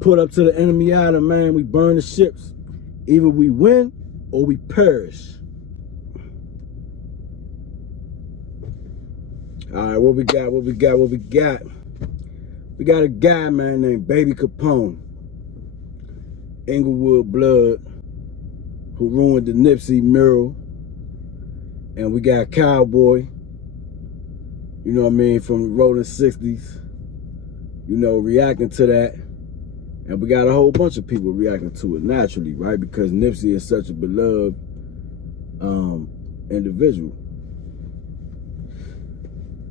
Put up to the enemy island, man. We burn the ships. Either we win or we perish. All right, what we got? We got a guy, man, named Baby Capone, Inglewood blood, who ruined the Nipsey mural. And we got Cowboy, you know what I mean, from the rolling 60s, you know, reacting to that. And we got a whole bunch of people reacting to it naturally, right? Because Nipsey is such a beloved individual.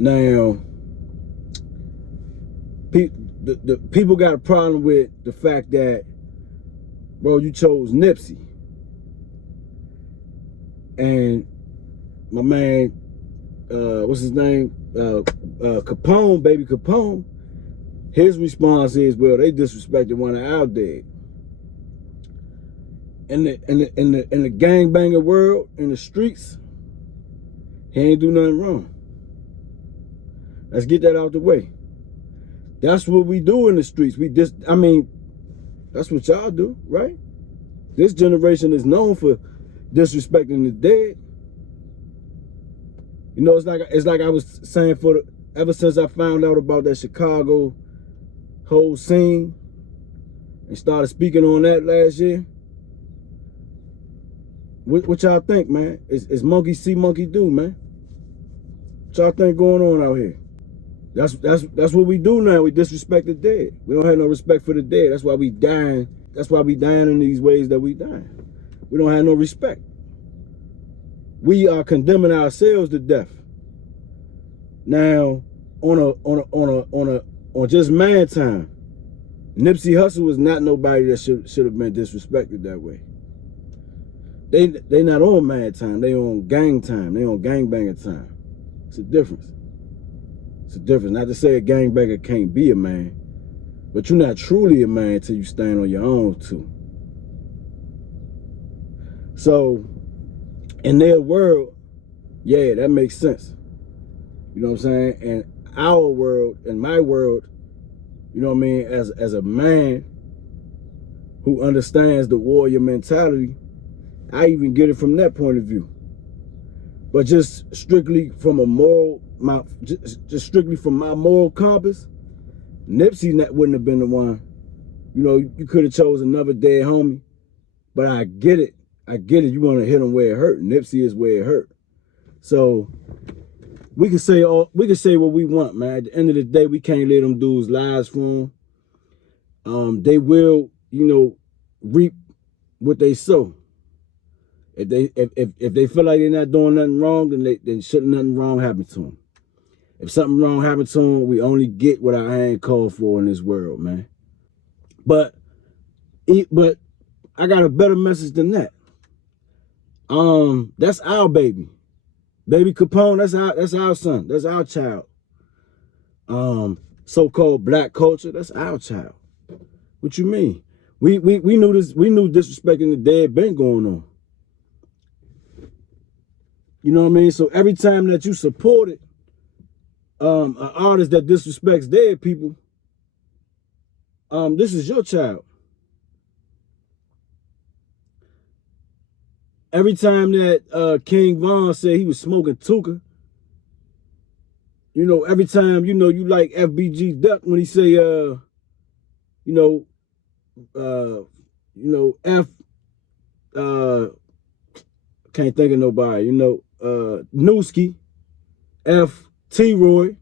Now, the people got a problem with the fact that, bro, you chose Nipsey. And my man, what's his name? Capone, Baby Capone, his response is, well, they disrespected one of our dead. In the gangbanger world, in the streets, he ain't do nothing wrong. Let's get that out the way. That's what we do in the streets. I mean, that's what y'all do, right? This generation is known for disrespecting the dead. You know, it's like I was saying, ever since I found out about that Chicago whole scene and started speaking on that last year. What y'all think, man? Is monkey see, monkey do, man? What y'all think going on out here? That's what we do now. We disrespect the dead. We don't have no respect for the dead. That's why we dying. That's why we dying in these ways that we dying. We don't have no respect. We are condemning ourselves to death. Now, on just man time, Nipsey Hussle was not nobody that should have been disrespected that way. They not on man time. They on gang time. They on gangbanger time. It's a difference. It's a difference. Not to say a gangbanger can't be a man, but you're not truly a man until you stand on your own too. So, in their world, yeah, that makes sense. You know what I'm saying? And our world, in my world, you know what I mean, as a man who understands the warrior mentality, I even get it from that point of view. But just strictly from a moral, just strictly from my moral compass, Nipsey wouldn't have been the one. You know, you could have chose another dead homie, but I get it. I get it. You want to hit him where it hurt. Nipsey is where it hurt. So we can say what we want, man. At the end of the day, we can't let them dudes' lives for them. They will, you know, reap what they sow. If they feel like they're not doing nothing wrong, then shouldn't nothing wrong happen to them. If something wrong happened to them, we only get what our hand called for in this world, man. But I got a better message than that. That's our baby. Baby Capone, that's our son. That's our child. So-called black culture, that's our child. What you mean? We knew this, we knew disrespecting the dead been going on. You know what I mean? So every time that you supported an artist that disrespects dead people, this is your child. Every time that King Von said he was smoking Tuka, you know, every time, you know, you like FBG Duck when he say, can't think of nobody, you know, Newski, F T-Roy,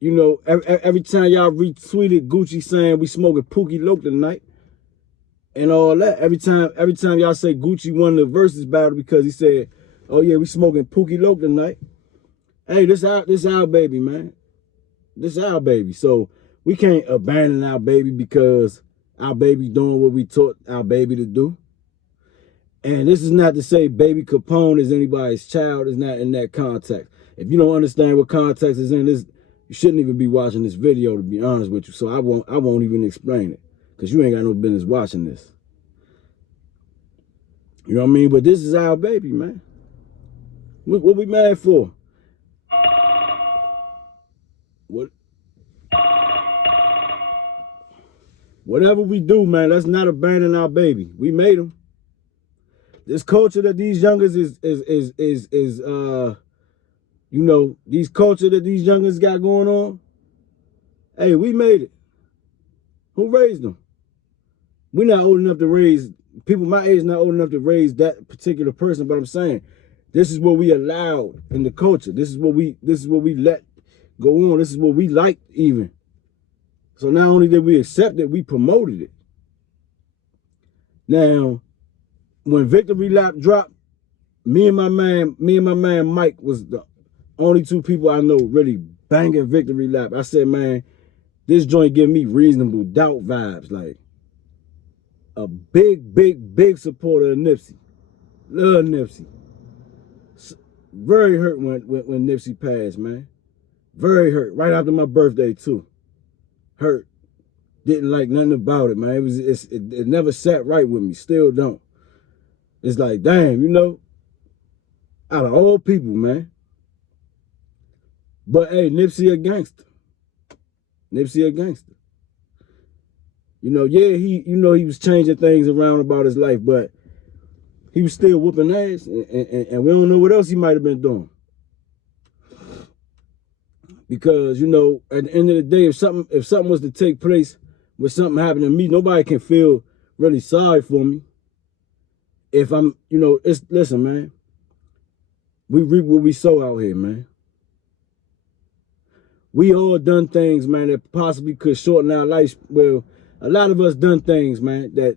you know, every time y'all retweeted Gucci saying we smoking Pookie Loke tonight and all that, every time y'all say Gucci won the versus battle because he said, oh yeah, we smoking Pookie Loke tonight. Hey, this our baby, man. This our baby. So we can't abandon our baby because our baby doing what we taught our baby to do. And this is not to say Baby Capone is anybody's child. It's not in that context. If you don't understand what context is in this, you shouldn't even be watching this video, to be honest with you. So I won't even explain it because you ain't got no business watching this. You know what I mean? But this is our baby, man. What we mad for? What? Whatever we do, man, let's not abandon our baby. We made them. This culture that these youngers is you know, these culture that these youngers got going on. Hey, we made it. Who raised them? We're not old enough to raise people my age. Not old enough to raise that particular person. But I'm saying, this is what we allowed in the culture. This is what we let go on. This is what we liked even. So not only did we accept it, we promoted it. Now, when Victory Lap dropped, me and my man Mike was the only two people I know really banging Victory Lap. I said, man, this joint give me Reasonable Doubt vibes. Like a big supporter of Nipsey. Love Nipsey. Very hurt when Nipsey passed, man. Very hurt. Right after my birthday too. Hurt. Didn't like nothing about it, man. It never sat right with me. Still don't. It's like, damn, you know, out of all people, man. But hey, Nipsey a gangster. Nipsey a gangster. You know, yeah, he was changing things around about his life, but he was still whooping ass, and we don't know what else he might have been doing. Because, you know, at the end of the day, if something was to take place where something happened to me, nobody can feel really sorry for me. If I'm, you know, listen, man, we reap what we sow out here, man. We all done things, man, that possibly could shorten our lives. Well, a lot of us done things, man, that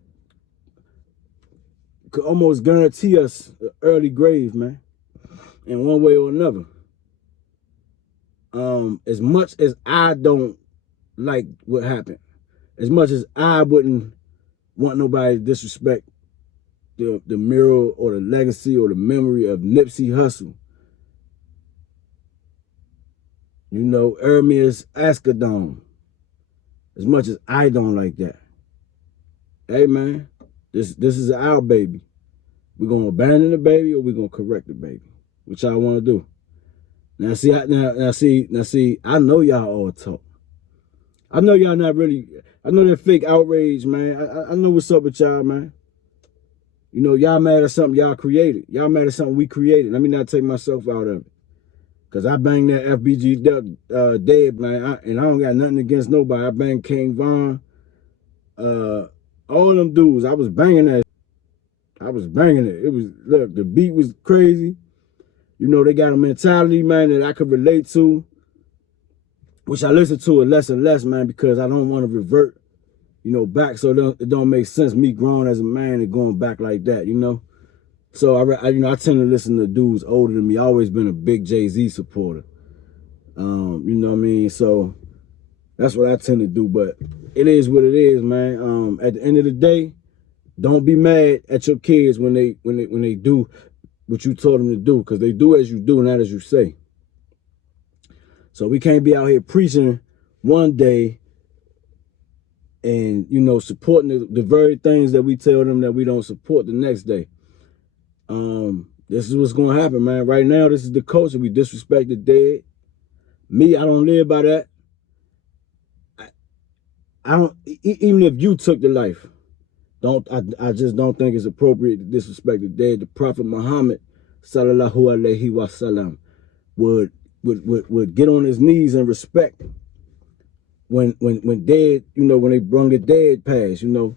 could almost guarantee us an early grave, man, in one way or another. As much as I don't like what happened, as much as I wouldn't want nobody to disrespect the mural or the legacy or the memory of Nipsey Hussle, you know, Ermias Ascadon, as much as I don't like that. Hey, man, this is our baby. We're going to abandon the baby or we're going to correct the baby. Which I want to do. Now, see, I know y'all all talk. I know y'all not really, I know that fake outrage, man. I know what's up with y'all, man. You know, y'all mad at something y'all created. Y'all mad at something we created. Let me not take myself out of it. Because I banged that FBG dead, man. And I don't got nothing against nobody. I banged King Von. All them dudes, I was banging that. I was banging it. It was, look, the beat was crazy. You know, they got a mentality, man, that I could relate to, which I listen to it less and less, man, because I don't want to revert, you know, back. So it don't make sense me growing as a man and going back like that, you know. So I you know, I tend to listen to dudes older than me. I've always been a big Jay-Z supporter. You know what I mean? So that's what I tend to do. But it is what it is, man. At the end of the day, don't be mad at your kids when they do what you told them to do, because they do as you do, not as you say. So we can't be out here preaching one day and, you know, supporting the very things that we tell them that we don't support the next day. This is what's going to happen, man. Right now, this is the culture. We disrespect the dead. Me, I don't live by that. I don't, even if you took the life, I just don't think it's appropriate to disrespect the dead. The Prophet Muhammad, sallallahu alaihi wasallam, would get on his knees in respect when dead, you know, when they brung the dead past, you know,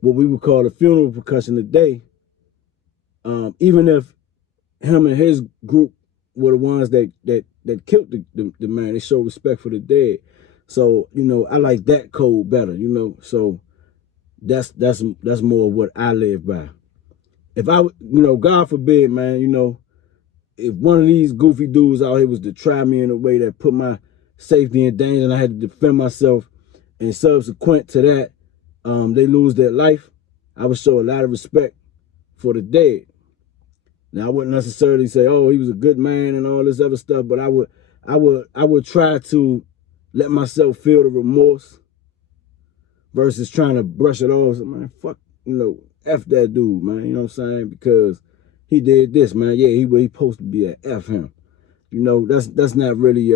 what we would call the funeral percussion today. Even if him and his group were the ones that killed the man, they show respect for the dead. So, you know, I like that code better, you know. So that's more what I live by. If I, you know, God forbid, man, you know, if one of these goofy dudes out here was to try me in a way that put my safety in danger and I had to defend myself, and subsequent to that, they lose their life, I would show a lot of respect for the dead. Now, I wouldn't necessarily say, oh, he was a good man and all this other stuff, but I would try to let myself feel the remorse versus trying to brush it off. So, man, fuck, you know, F that dude, man, you know what I'm saying? Because he did this, man. Yeah, he supposed to be at F him. You know, that's not really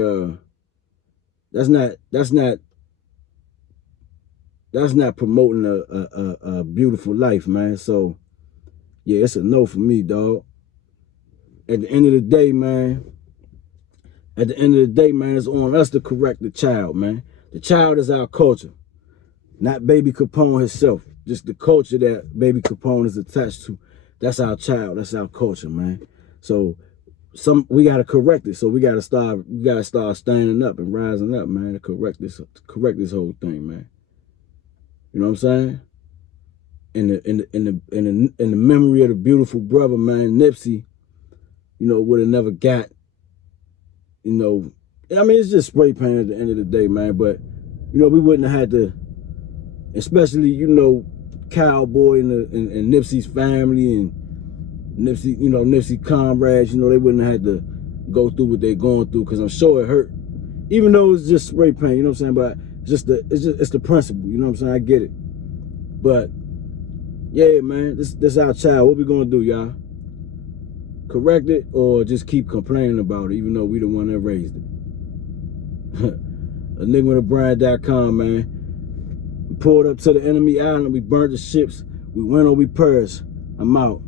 that's not That's not promoting a beautiful life, man. So yeah, it's a no for me, dog. At the end of the day, man, it's on us to correct the child, man. The child is our culture, not Baby Capone himself. Just the culture that Baby Capone is attached to. That's our child. That's our culture, man. So we gotta correct it. So we gotta start standing up and rising up, man, to correct this whole thing, man. You know what I'm saying? In the memory of the beautiful brother, man, Nipsey, you know, would have never got, you know, I mean, it's just spray paint at the end of the day, man. But, you know, we wouldn't have had to, especially, you know, Cowboy and Nipsey's family and Nipsey, you know, Nipsey comrades, you know, they wouldn't have had to go through what they're going through, because I'm sure it hurt. Even though it's just spray paint, you know what I'm saying? But it's the principle, you know what I'm saying? I get it. But yeah, man, this our child. What we gonna do, y'all? Correct it or just keep complaining about it, even though we the one that raised it? EnigmaTheBrand.com, man. We pulled up to the enemy island. We burnt the ships. We went or we perished. I'm out.